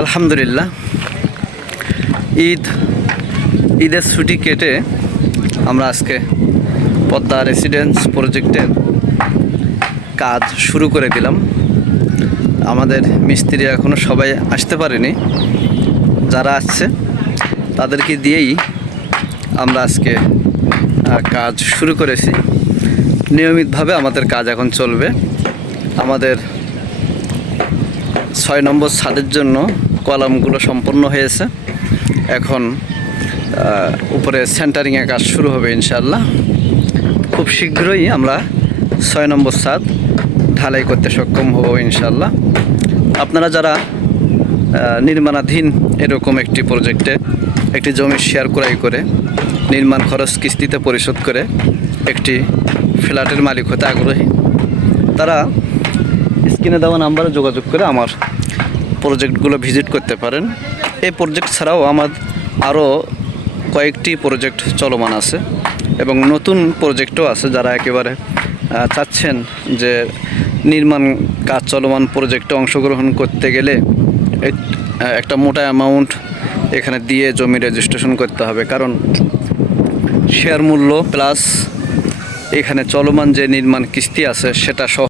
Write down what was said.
আলহামদুলিল্লাহ, ঈদের ছুটি কেটে আমরা আজকে পদ্মা রেসিডেন্স প্রজেক্টের কাজ শুরু করে দিলাম। আমাদের মিস্ত্রি এখনও সবাই আসতে পারেনি, যারা আসছে তাদেরকে দিয়েই আমরা আজকে কাজ শুরু করেছি। নিয়মিতভাবে আমাদের কাজ এখন চলবে। আমাদের 6 নম্বর ছাদের জন্য কলামগুলো সম্পন্ন হয়েছে। এখন উপরে সেন্টারিংয়ের কাজ শুরু হবে ইনশাআল্লাহ। খুব শীঘ্রই আমরা 6 নম্বর ছাদ ঢালাই করতে সক্ষম হব ইনশাআল্লাহ। আপনারা যারা নির্মাণাধীন এরকম একটি প্রজেক্টে একটি জমি শেয়ার ক্রয় করে নির্মাণ খরচ কিস্তিতে পরিশোধ করে একটি ফ্ল্যাটের মালিক হতে আগ্রহী, তারা স্ক্রিনে দেওয়া নাম্বারে যোগাযোগ করে আমার প্রজেক্টগুলো ভিজিট করতে পারেন। এই প্রজেক্ট ছাড়াও আমার আরও কয়েকটি প্রজেক্ট চলমান আছে এবং নতুন প্রজেক্টও আছে। যারা একেবারে চাচ্ছেন যে নির্মাণ কাজ চলমান প্রজেক্টে অংশগ্রহণ করতে গেলে একটা মোটা অ্যামাউন্ট এখানে দিয়ে জমি রেজিস্ট্রেশন করতে হবে, কারণ শেয়ার মূল্য প্লাস এখানে চলমান যে নির্মাণ কিস্তি আছে সেটা সহ